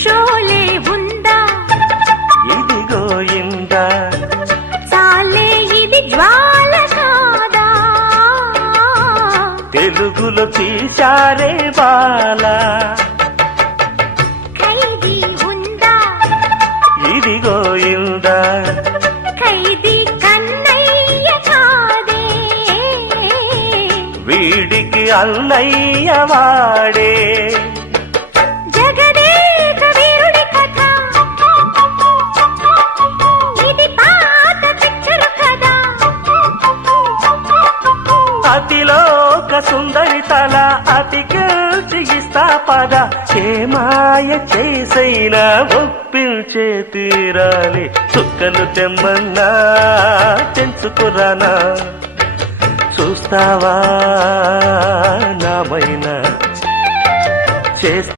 షోలే ఉందా ఇదిగో ఇందా చాలే ఇది జ్వాల కాదా తెలుగులో తీశారే బాలా ఖైదీ ఉందా ఇదిగో ఇందా ఖైదీ కన్నయ్య కాదే వీడికి అన్నయ్య వాడే జగదేక వీరుడి కథ ఇది పాత పిక్చర్ కదా అతిలోక సుందరి తల అతికిస్తా పద ఏ మాయ చేసైనా ఒప్పించే తీరాలి చుక్కలు తెమ్మన్నా తెంచుకురానా చూస్తావా నామైనా చేస్తా